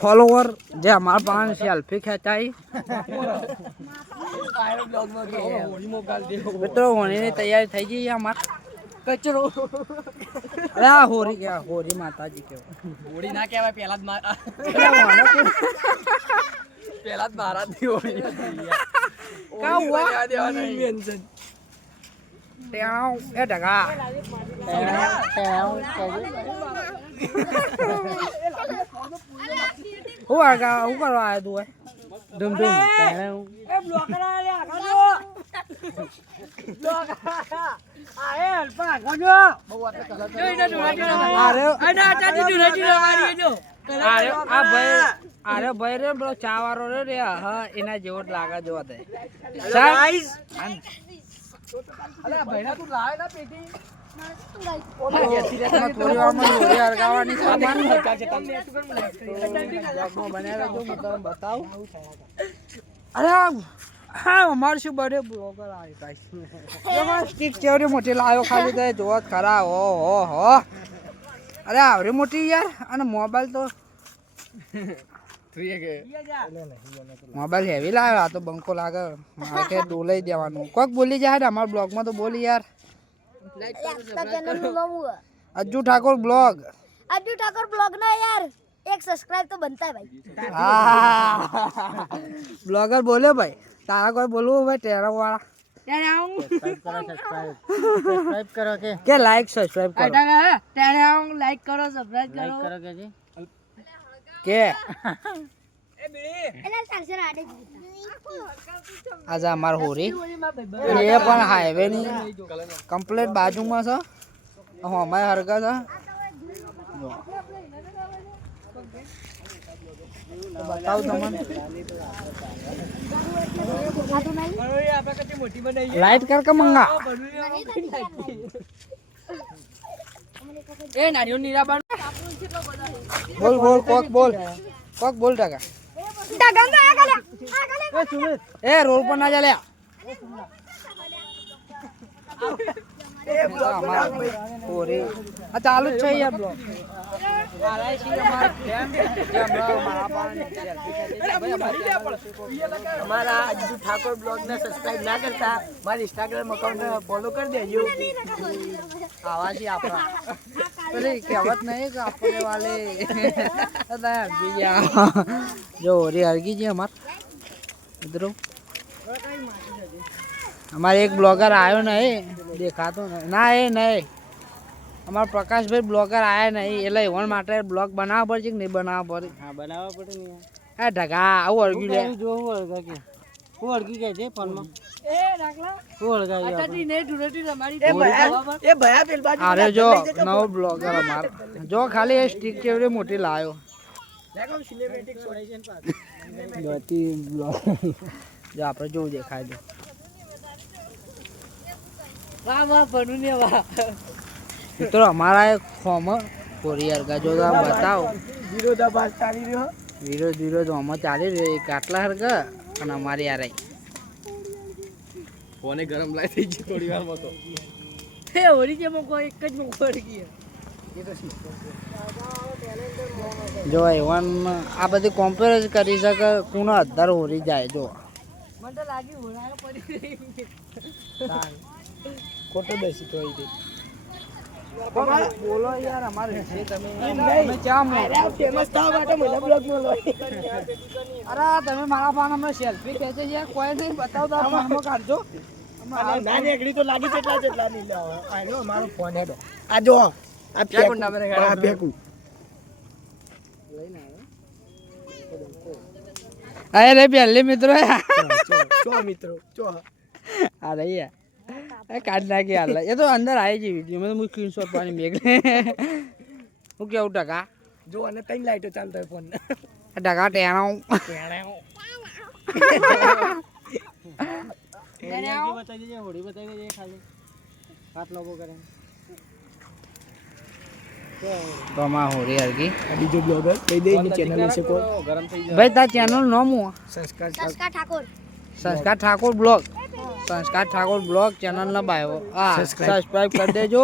Follower जे हमारे पास selfie खिंचाई मित्रों होने की तैयारी થઈ ગઈ અમાર કચરો અરે આ હોરી કે હોરી માતાજી કે હોરી ના કહેવાય પહેલા જ મહારાજ ની હોરી કા હુઆ મેન્શન ટેવ એ ઢગા હું આગા હું કરવા આયો તું ધમ ધમ એ બ્લોકર આયા ખાજો બ્લોક આએ અલ્પા ખાજો બહુ વાત કરે અરે આના ચાટી જુરાજી મારી જો અરે આ ભાઈ રે બરો ચાવારો રે હા એના જેવો જ લાગે જો તે ગાઈસ અરે ભાઈના તું લાવે ના પેટી મોટી લાવ્યો ખાલી તો જોવો ખરા હો અરે આવરી મોટી યાર અને મોબાઈલ તો મોબાઈલ હેવી લાવ્યો આ તો બંકો લાગે મારે કે ડોલાઈ દેવાનું કોઈક બોલી જાય અમારા બ્લોગમાં તો બોલી યાર अज्जू ठाकुर ब्लॉग ना यार एक सब्सक्राइब तो बनता है भाई ब्लॉगर बोले भाई तारा कोई बोलू भाई तेरा वाला सब्सक्राइब करो के लाइक सब्सक्राइब करो लाइक करो सब्सक्राइब करो के आज हमार होरी ये पण हाईवे ની કમ્પ્લીટ બાજુમાં છે હમાય હરગા છે બતાવ તમને લાઈટ કર કે મંગા એ નારિયો નીરાબા બોલ બોલ કોક બોલ ટકા ए रोड पर ना चले चालू है यार ब्लॉग हमारा अज्जू ठाकुर ब्लॉग ने सब्सक्राइब ना करता हमारे इंस्टाग्राम अकाउंट फॉलो कर देજો आवाज ही आपका अरे कहावत नहीं कि अपने वाले जो रे हरगी जी हमार इधर हमारे एक ब्लॉगर आयो नहीं देखा तो ना ये नहीं हमारा प्रकाश भाई ब्लॉगर आया नहीं એટલે એવન માટે બ્લોગ બનાવવા પડે કે નહીં બનાવવા પડે હા બનાવવા પડે ને આ ઢગા આવું અરગી લે જો હું અરગા કે હું અરગી કે છે ફોન માં ए રાખલા હું અરગા અટાટી ને ઢુરેટી તમારી એ ભયા પેલ બાજુ અરે જો નવો બ્લોગર અમાર જો ખાલી એ સ્ટિક કેવડી મોટી લાયો देखो सिनेमैटिक सोल्यूशन पास ગતિ બ્લોગ જો આપણે જોઉં દેખાય દો વાહ વાહ બનુ ને વાહ મિત્રો અમારા એક ફોર્મ કોરિયર કા જો આપ બતાવો વિરોધાભાસ ચાલી રહ્યો વિરોધ આમાં ચાલી રહ્યો એક આટલા હરગા અને અમારી યાર ફોને ગરમ લાઈ થઈ ગઈ થોડી વારમાં તો એ ઓરી જે મકો એક જ મકો પડી ગઈ જો એવન આ બધી કોમ્પેર કરી શકે કોનો અધર હોરી જાય જો મને તો લાગી હોરાયો પડી ગઈ ખોટો બેસી તો આવી બોલો યાર અમારે છે તમે ચા ફેમસ થવા માટે મને બ્લોગ માં લો અરે તમે મારા ફોન અમે સેલ્ફી ખેંચે છે કોઈ નહીં બતાવતા ફોનમાં કાઢજો ના નીકળી તો લાગી કેટલા નહીં લાવો આ મારો ફોન હેડો આ જો આ ફેંકું અરે પહેલી મિત્રો ચો મિત્રો ચો આ રહી કાઢ નાખી હાલ એ તો અંદર આવી જઈ વિડીયો મેં સ્ક્રીનશોટ પાણી મેઘ હું કેવું ટકા જો અને ત્રણ લાઈટો ચાલતો હોય ફોન ટકા ટેણો બતાવી દેજે હોડી બતાવી દેજે ખાલી હાથ લોગો કરે તો માં હોરી હરગી બીજો બ્લોગર કહી દે ની ચેનલ વિશે કોઈ ગરમ થઈ જાય ભાઈ તાર ચેનલ નામ હું સંસ્કાર સંસ્કાર ઠાકોર બ્લોગ સંસ્કાર ઠાકોર બ્લોગ ચેનલ ના બાયો હા સબસ્ક્રાઇબ કરી દેજો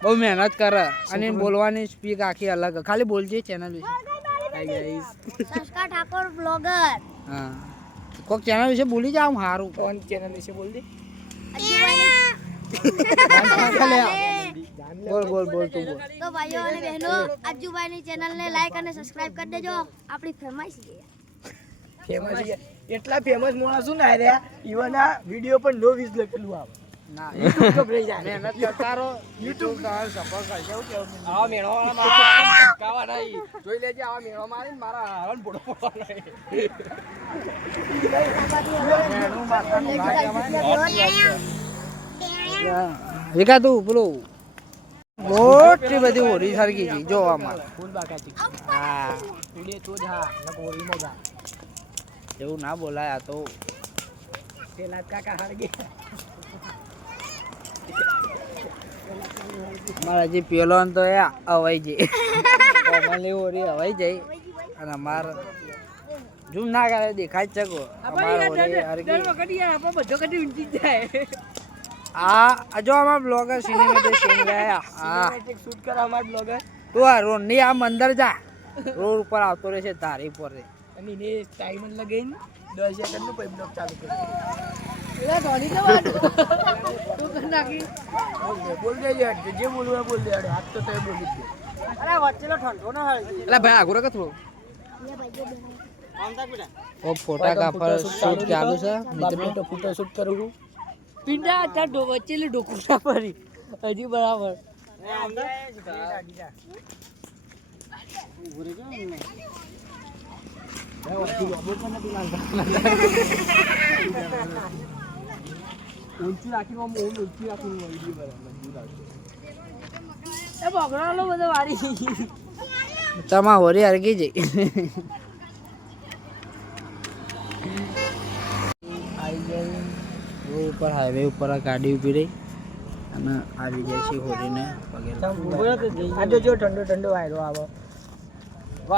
બહુ મહેનત કરે અને બોલવાની સ્પીક આખી અલગ ખાલી બોલજે ચેનલ વિશે સંસ્કાર ઠાકોર બ્લોગર. હા કોક ચેનલ વિશે ભૂલી જાવ હારું કોણ ચેનલ વિશે બોલ દે બોલ બોલ બોલ તું બોલ તો ભાઈઓ અને બહેનો આજુભાઈની ચેનલને લાઈક અને સબસ્ક્રાઇબ કરી દેજો. આપણી ફેમસ છે. ફેમસ એટલા ફેમસ માણસ શું ના રહ્યા ઈવન આ વિડિયો પણ નો વ્યુઝ લખેલું આવે ના YouTube તો ભરી જાય મહેનત કરતા રહો YouTube તમારે સફળ કરશે એવું કેવું આવા મેળો વાળા કાવા નહીં જોઈ લેજે આવા મેળો મારી મારા હરણ ફોટો પડવાનો વિકા તું પેલું મોટી બધી હોરી સરકી છે જો આમાં ફૂલ બાકાતી હા વિડિયો તો જ હા નકો ઓરી મોગા એવું ના બોલાય આ તો પેલા કાકા હાર ગયા મારા જે પેલો તો એ અવાઈ જાય કોમલી હોરી અવાઈ જાય અને અમાર ઝૂમ ના કરે દેખાય જ ચકો અમાર હોરી હરકી આ જો આમાં બ્લોગર સિનેમેટિક સીન ગયા હા શૂટ કરવા અમાર બ્લોગર તું આ રોડ ની આમ અંદર જા રોડ ઉપર આવતો રહેશે તારી પર રે અને એને ટાઈમ જ લગાઈને 10 સેકન્ડ નું પછી બ્લોગ ચાલુ કરી બોલ દે જે બોલવું હોય બોલ દે હાથ તો તે બોલી દે અરે વચ્ચેલો ઠંડો ના હાલ એટલે ભાઈ આગળ કે થોડું ઓ ફોટા કાપડ શૂટ ચાલુ છે મિત્રો તો ફોટો શૂટ કરું છું પિંડા ત્યાં વચ્ચેલી ડોકું ના પડી હજી બરાબર ઊંચી રાખીને ઊંચી રાખીને તમા હોરી હરગી જઈ રોડ ઉપર હાઈવે ઉપર આ ગાડી ઊભી રહી અને આવી જાય છે હોરીને વગેરે આજે જો ઠંડો ઠંડો વાયરો આવે